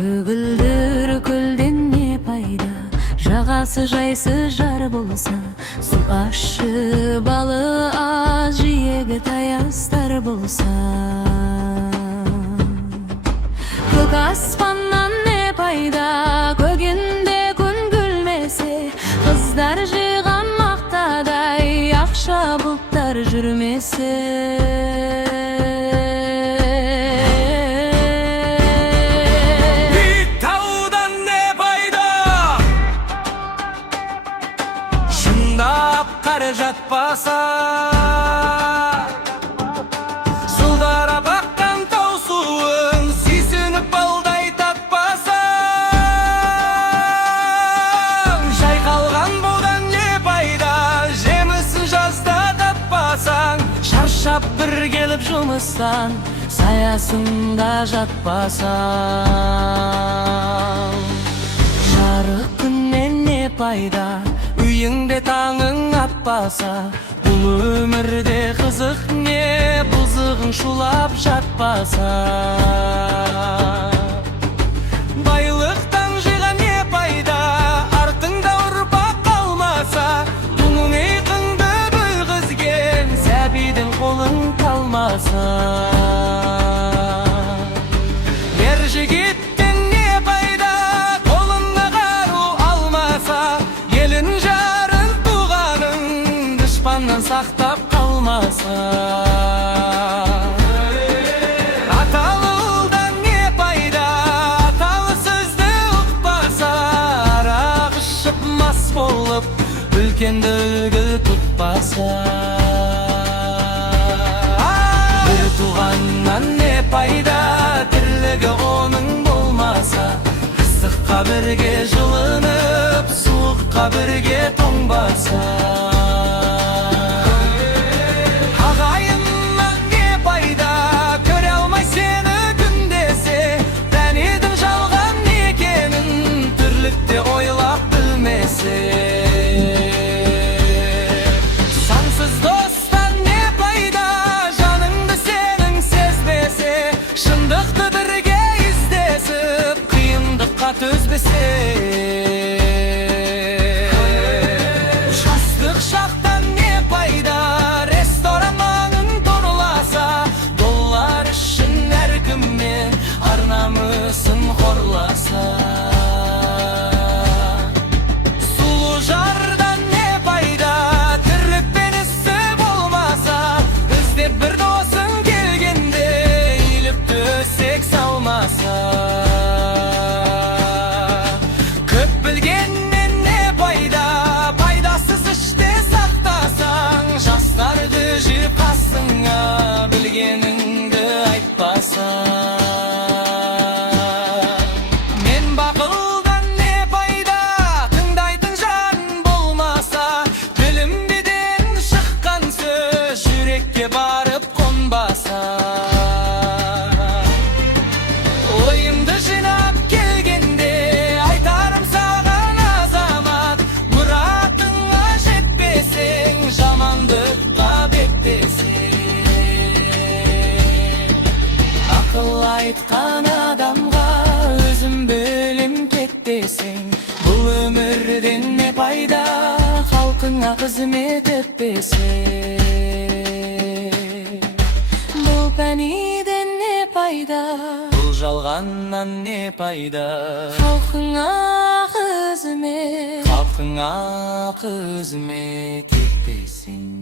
Көгілдір көлден не пайда, жағасы жайсыз жар болса. Су ащы, балы аз, жиегі таястар болса. Көк аспаннан не пайда, көгінде күн күлмесе. Қыздар жиған мақтадай, ақша бұлттар жүрмесе. Қар жатпаса, жылдара баққан тау суын сүйсініп балдай татпаса, жайқалған будан не пайда, жемісін жазда таппасаң. Шаршап бір келіп жұмыстан, саясында жатпасаң. Жарық күннен не пайда, үйіңде таңың атпаса. Бұл өмірде қызық не, бұзығың шулап жатпаса. Байлықтан жиған не пайда, артыңда ұрпақ қалмаса. Бұның иқыңды бүлгізген сәбидің қолың талмаса. Ер жігіттен не пайда, қолында қару алмаса. Елін жарын туғаның дұшпаннан сақтап қалмаса. Аталы ұлдан не пайда, аталы сөзді ұқпаса. Арақ ішіп мас болып, үлкенді үлгі тұтпаса. Бір туғаннан не пайда, тірлігі оның болмаса. Қысыққа бірге жылынып, суыққа бірге тоңбаса. Ағайыннан не пайда, көре алмай сені күндесе. Тәнедің жалған екенін тірлікте ойлап білмесе. Сансыз достан не пайда, жаныңды сенің сезбесе. Шындықты бірге іздесіп, қиындыққа төзбесе. Жастық шақтан не пайда, ресторан маңын торласа. Доллар үшін әркіммен ар намысын қорласа. Сұлу жардан не пайда, тірлікпен ісі болмаса. Іздеп бір досың келгенде, иіліп төсек салмаса. Көп білгеннен не пайда, пайдасыз іште сақтасаң. Жастарды жиып қасыңа, білгеніңді айтпасаң. Мен бақылдан не пайда, тыңдайтын жан болмаса. Білінбеден шыққан сөз жүрекке барып қонбаса. Ойымды жинап келгенде, айтарым саған азамат. Мұратыңа жетпесең, жамандыққа беттесең. Ақыл айтқан адамға өзім бөлем кетпесең. Бұл өмірден не пайда, халқыңа қызмет етпесең. Бұл пәниден не пайда, бұл жалғаннан не пайда. Халқыңа қызмет етпесең.